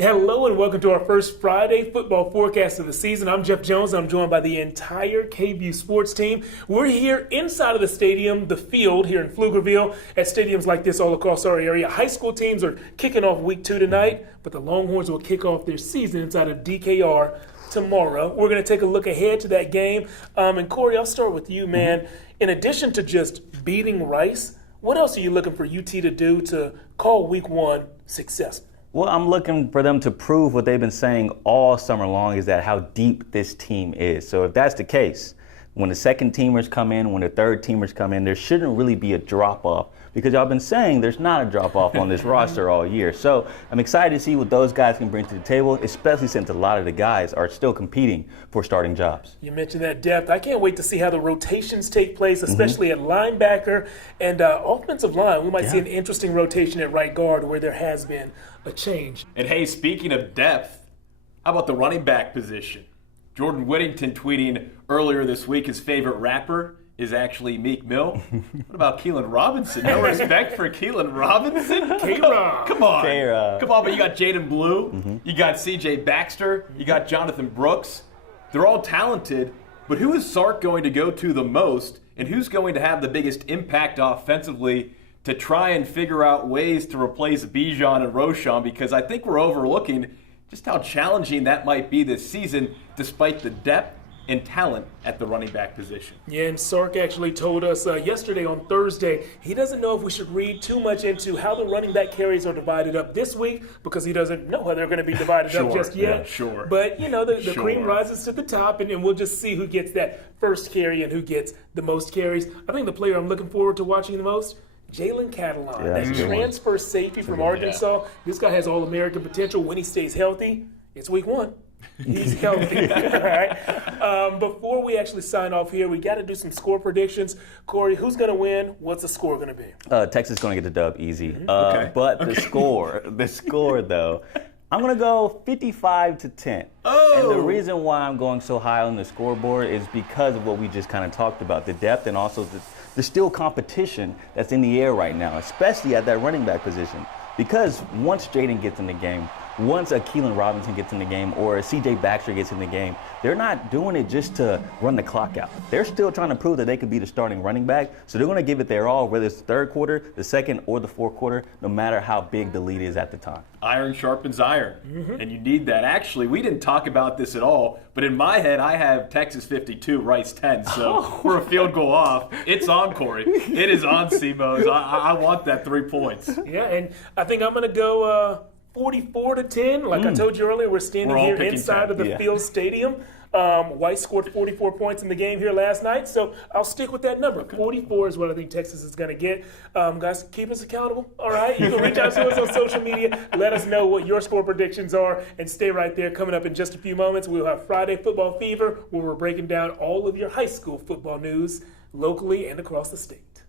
Hello and welcome to our first Friday football forecast of the season. I'm Jeff Jones. I'm joined by the entire KVUE Sports team. We're here inside of the stadium, the field here in Pflugerville, at stadiums like this all across our area. High school teams are kicking off week 2 tonight, but the Longhorns will kick off their season inside of DKR tomorrow. We're going to take a look ahead to that game. And Corey, I'll start with you, man. In addition to just beating Rice, what else are you looking for UT to do to call week 1 successful? Well, I'm looking for them to prove what they've been saying all summer long, is that how deep this team is. So if that's the case, when the second teamers come in, when the third teamers come in, there shouldn't really be a drop-off, because y'all been saying there's not a drop-off on this roster all year. So I'm excited to see what those guys can bring to the table, especially since a lot of the guys are still competing for starting jobs. You mentioned that depth. I can't wait to see how the rotations take place, especially at linebacker and offensive line. We might see an interesting rotation at right guard where there has been a change. And hey, speaking of depth, how about the running back position? Jordan Whittington tweeting earlier this week his favorite rapper is actually Meek Mill. What about Keelan Robinson? No respect for Keelan Robinson? K-Rob. Come on. K-Rob. Come on, but you got Jaden Blue, you got CJ Baxter, you got Jonathan Brooks. They're all talented, but who is Sark going to go to the most, and who's going to have the biggest impact offensively to try and figure out ways to replace Bijan and Roschon? Because I think we're overlooking just how challenging that might be this season, despite the depth and talent at the running back position. Yeah, and Sark actually told us yesterday on Thursday he doesn't know if we should read too much into how the running back carries are divided up this week, because he doesn't know how they're going to be divided up just yet. Yeah, sure. But, you know, the cream rises to the top, and we'll just see who gets that first carry and who gets the most carries. I think the player I'm looking forward to watching the most, Jalen Catalon, that transfer safety from Arkansas. This guy has All-American potential when he stays healthy. It's week 1. He's healthy. All right. Before we actually sign off here, we got to do some score predictions. Corey, who's going to win? What's the score going to be? Texas is going to get the dub easy. But the score though, I'm going to go 55-10. Oh! And the reason why I'm going so high on the scoreboard is because of what we just kind of talked about, the depth and also the still competition that's in the air right now, especially at that running back position. Because once Jaden gets in the game, once a Keelan Robinson gets in the game or a CJ Baxter gets in the game, they're not doing it just to run the clock out. They're still trying to prove that they could be the starting running back. So they're going to give it their all, whether it's the third quarter, the second, or the fourth quarter, no matter how big the lead is at the time. Iron sharpens iron, and you need that. Actually, we didn't talk about this at all, but in my head, I have Texas 52, Rice 10, so we're a field goal off. It's on, Corey. It is on, Simos. I want that 3 points. Yeah, and I think I'm going to go 44-10. Like I told you earlier, we're standing here inside 10. of the field stadium. White scored 44 points in the game here last night, so I'll stick with that number. 44 is what I think Texas is going to get. Guys, keep us accountable, all right? You can reach out to us on social media. Let us know what your score predictions are, and stay right there. Coming up in just a few moments, we'll have Friday Football Fever, where we're breaking down all of your high school football news locally and across the state.